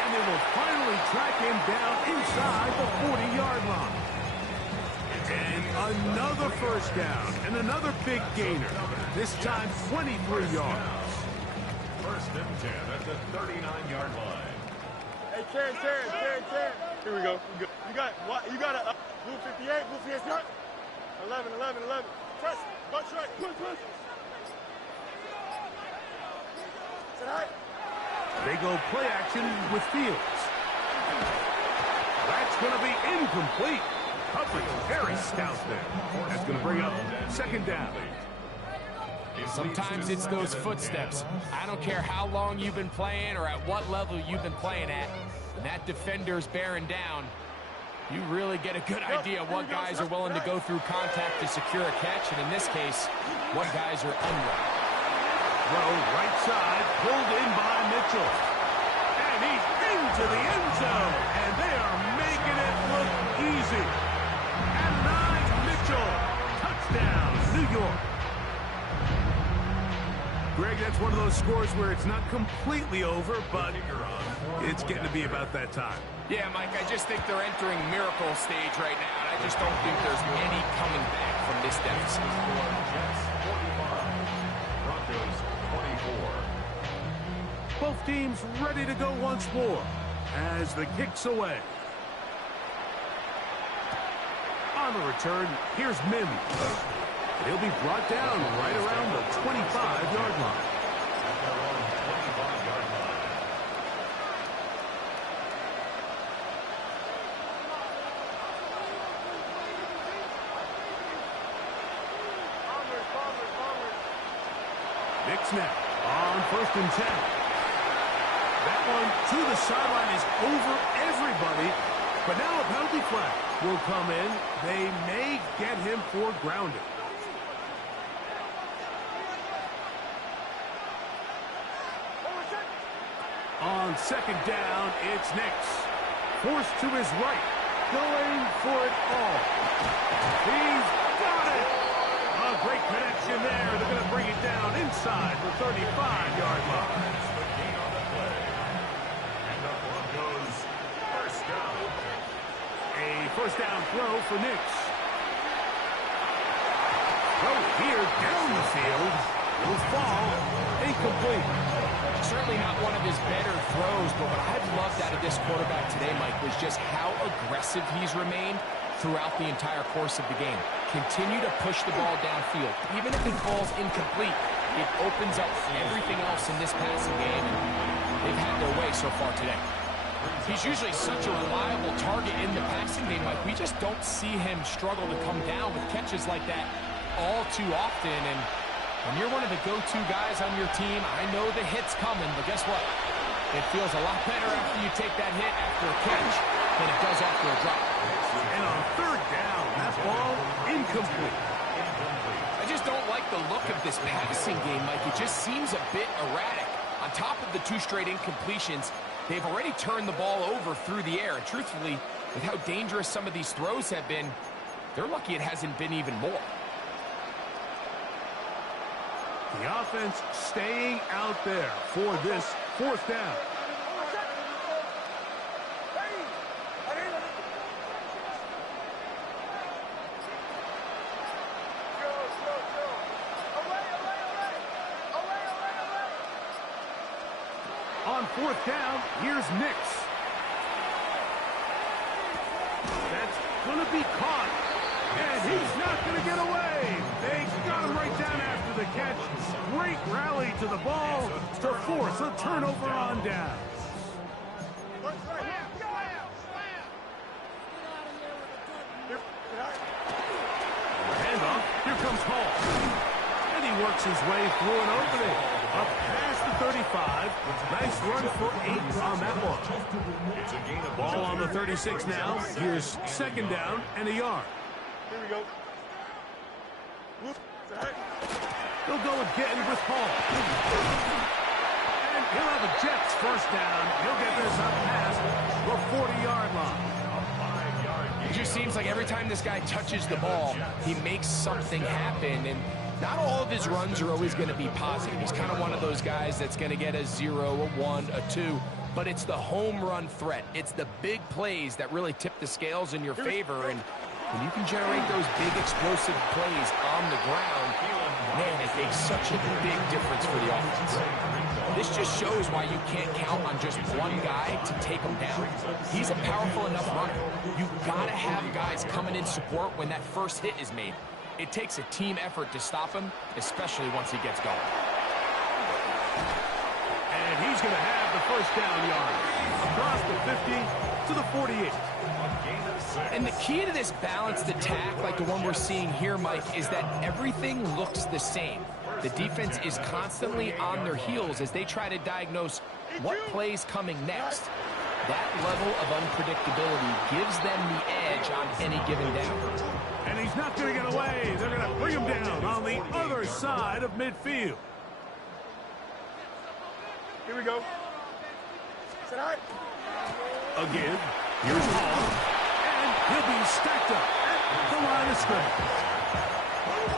And they will finally track him down inside the 40-yard line. And another first down and another big gainer. This time 23 yards. First and 10 at the 39-yard line. Hey, Karen. Here we go. You got a blue 58, blue 58. 11. Press. Go straight. Push. They go play action with Fields. That's going to be incomplete. Coverage very stout there. That's going to bring up second down. Sometimes it's those footsteps. I don't care how long you've been playing or at what level you've been playing at. When that defender's bearing down, you really get a good idea of what guys are willing to go through contact to secure a catch, and in this case, what guys are unwilling. Throw right side, pulled in by Mitchell. And he's into the end zone, and they are making it look easy. And 9, Mitchell. Touchdown, New York. Greg, that's one of those scores where it's not completely over, but it's getting to be about that time. Yeah, Mike, I just think they're entering miracle stage right now, and I just don't think there's any coming back from this deficit. Jets 45, Broncos 24. Both teams ready to go once more as the kick's away. On the return, here's Mims. He'll be brought down right around the 25-yard line. Nick snap on first and 10. That one to the sideline is over everybody, but now a penalty flag will come in. They may get him for grounding. On second down, it's Nix. Forced to his right, going for it all. He's got it! A great connection there. They're going to bring it down inside the 35-yard line. The gain on the play. And the Broncos first down. A first down throw for Nix. Throw here down the field. Will fall incomplete. Certainly not one of his better throws, but what I've loved out of this quarterback today, Mike, was just how aggressive he's remained throughout the entire course of the game. Continue to push the ball downfield. Even if it falls incomplete, it opens up everything else in this passing game, and they've had their way so far today. He's usually such a reliable target in the passing game, Mike. We just don't see him struggle to come down with catches like that all too often, and when you're one of the go-to guys on your team, I know the hit's coming, but guess what? It feels a lot better after you take that hit after a catch than it does after a drop. And on third down, that ball incomplete. I just don't like the look of this passing game, Mike. It just seems a bit erratic. On top of the 2 straight incompletions, they've already turned the ball over through the air. And truthfully, with how dangerous some of these throws have been, they're lucky it hasn't been even more. The offense staying out there for this fourth down. On fourth down, here's Nix. That's going to be caught. And he's not going to get away. They got him right down after the catch. Great rally to the ball to force a turnover on down. Handoff. Here comes Hall. works his way through an opening. Up past the 35. Nice run for 8 on that one. Ball on the 36 now. Here's second down and a yard. Here we go. He'll go again with Hall. And he'll have a Jets first down. He'll get this up past the 40-yard line. It just seems like every time this guy touches the ball, he makes something happen. And not all of his runs are always going to be positive. He's kind of one of those guys that's going to get a 0, a 1, a 2. But it's the home run threat. It's the big plays that really tip the scales in your favor. And when you can generate those big explosive plays on the ground, man, it makes such a big difference for the offense. This just shows why you can't count on just one guy to take him down. He's a powerful enough runner. You've got to have guys coming in support when that first hit is made. It takes a team effort to stop him, especially once he gets going. And he's going to have the first down yard across the 50 to the 48. And the key to this balanced attack, like the one we're seeing here, Mike, is that everything looks the same. The defense is constantly on their heels as they try to diagnose what play's coming next. That level of unpredictability gives them the edge on any given down. And he's not going to get away. They're going to bring him down on the other side of midfield. Here we go. Sit high. Again, here's Hall. And he'll be stacked up at the line of scrimmage.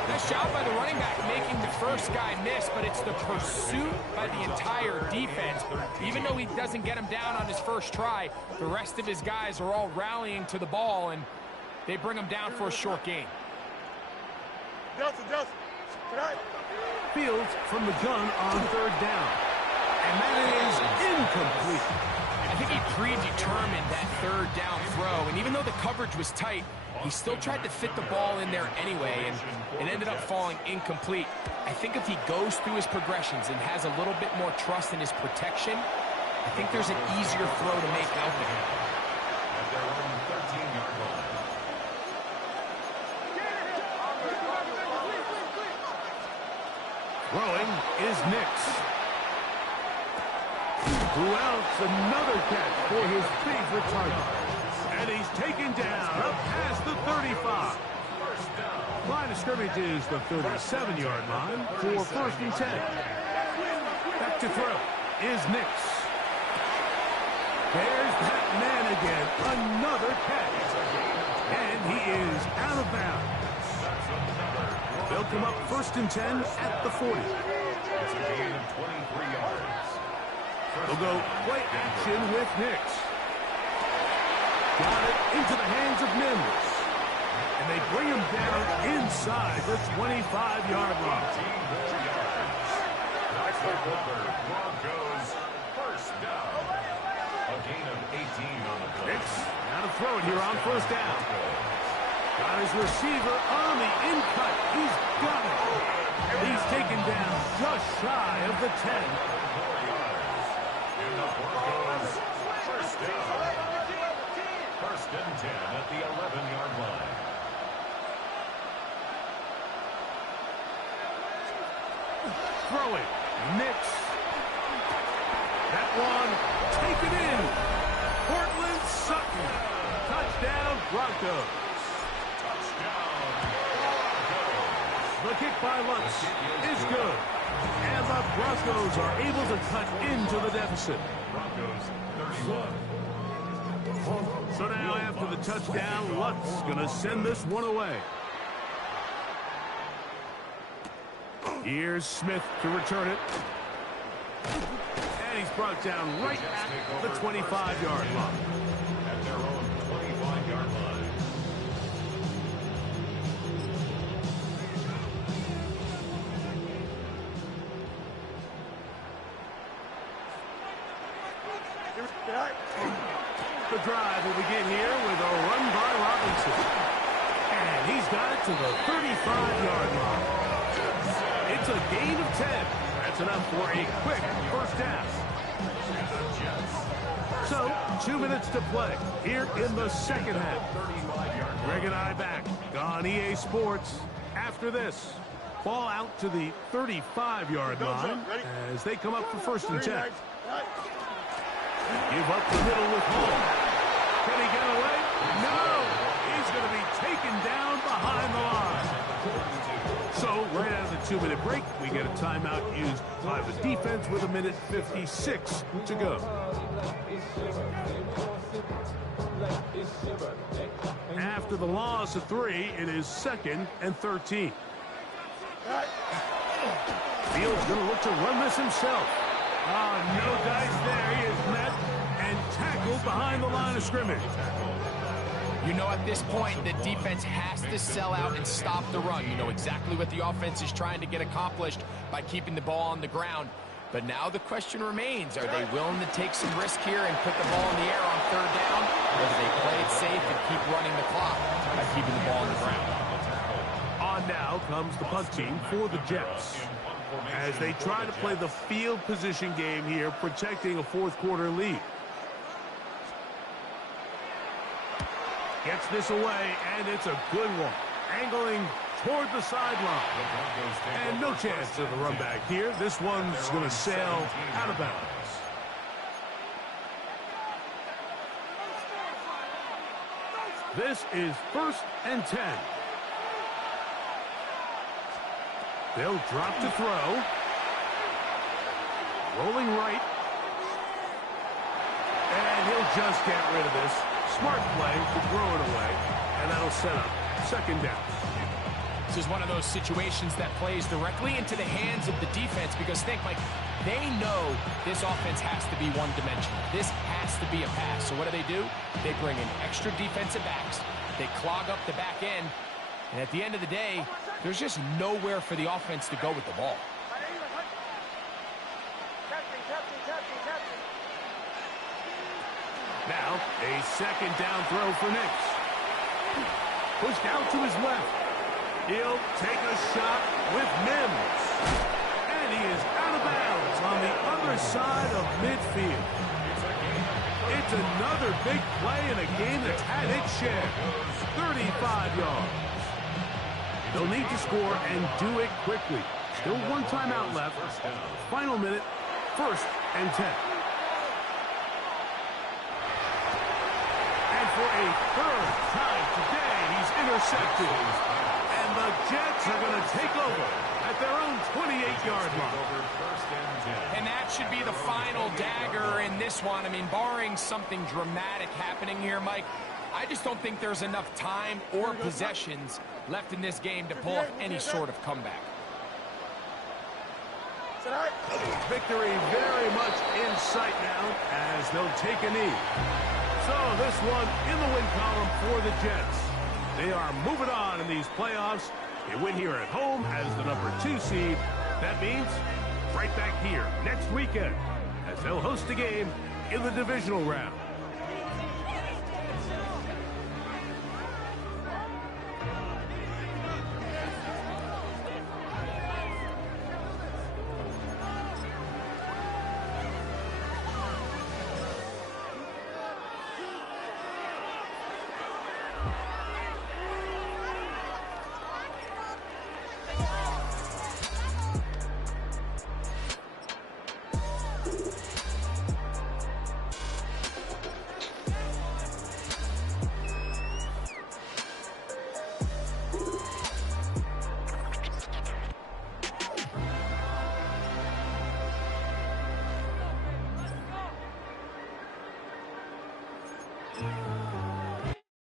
Nice job by the running back making the first guy miss, but it's the pursuit by the entire defense. Even though he doesn't get him down on his first try, the rest of his guys are all rallying to the ball, and they bring him down for a short gain. Delta. Fields from the gun on third down. And that is incomplete. I think he predetermined that third down throw, and even though the coverage was tight, he still tried to fit the ball in there anyway, and it ended up falling incomplete. I think if he goes through his progressions and has a little bit more trust in his protection, I think there's an easier throw to make out there. At their own 13-yard line. Throwing is Nix. Who else? Another catch for his favorite target. And he's taken down up past the 35. Line of scrimmage is the 37-yard line for first and 10. Back to throw is Nix. There's that man again. Another catch. And he is out of bounds. They'll come up first and 10 at the 40. It's a gain of 23 yards. They'll go play action with Nix. Got it into the hands of Mims. And they bring him down inside the 25-yard line. Broncos first down. A gain of 18 on the play. Nix out of throw it here on first down. Got his receiver on the in-cut. He's got it. He's taken down just shy of the 10. And the Broncos first down. First and 10 at the 11-yard line. Throwing. Nix. That one taken in. Cortland Sutton. Touchdown Broncos. Touchdown. The kick by Lutz is good. And the Broncos are able to cut into the deficit. Broncos 31. So now after the touchdown, Lutz going to send this one away. Here's Smith to return it. And he's brought down right at the 25-yard line. At their own 25-yard line. The drive will begin here with a run by Robinson. And he's got it to the 35-yard line. It's a gain of 10. That's enough for a quick first down. So, 2 minutes to play here in the second half. Greg and I back on EA Sports after this. Ball out to the 35-yard line as they come up for 1st and 10. Give up the middle with Hall. Can he get away? No! He's going to be taken down behind the line. So, right out of the 2-minute break, we get a timeout used by the defense with 1:56 to go. After the loss of 3, it is 2nd and 13. Fields going to look to run this himself. No dice there. He is met and tackled behind the line of scrimmage. You know, at this point, the defense has to sell out and stop the run. You know exactly what the offense is trying to get accomplished by keeping the ball on the ground. But now the question remains, are they willing to take some risk here and put the ball in the air on 3rd down? Or do they play it safe and keep running the clock by keeping the ball on the ground? On now comes the punt team for the Jets, as they try to play the field position game here, protecting a 4th-quarter lead. Gets this away, and it's a good one. Angling toward the sideline. And no chance of the run back here. This one's going to sail out of bounds. This is 1st and 10. They'll drop to throw. Rolling right. And he'll just get rid of this. Smart play to throw it away. And that'll set up 2nd down. This is one of those situations that plays directly into the hands of the defense, because think, Mike, they know this offense has to be one-dimensional. This has to be a pass. So what do? They bring in extra defensive backs. They clog up the back end. And at the end of the day, there's just nowhere for the offense to go with the ball. Now, a 2nd down throw for Nix. Pushed out to his left. He'll take a shot with Mims. And he is out of bounds on the other side of midfield. It's another big play in a game that's had its share. 35 yards. They'll need to score and do it quickly. Still 1 timeout left. Final minute, 1st and 10. And for a 3rd time today, he's intercepted. And the Jets are going to take over at their own 28-yard line. And that should be the final dagger in this one. I mean, barring something dramatic happening here, Mike, I just don't think there's enough time or possessions left in this game to pull off any sort of comeback. Victory very much in sight now as they'll take a knee. So this one in the win column for the Jets. They are moving on in these playoffs. They win here at home as the number 2 seed. That means right back here next weekend as they'll host a game in the divisional round.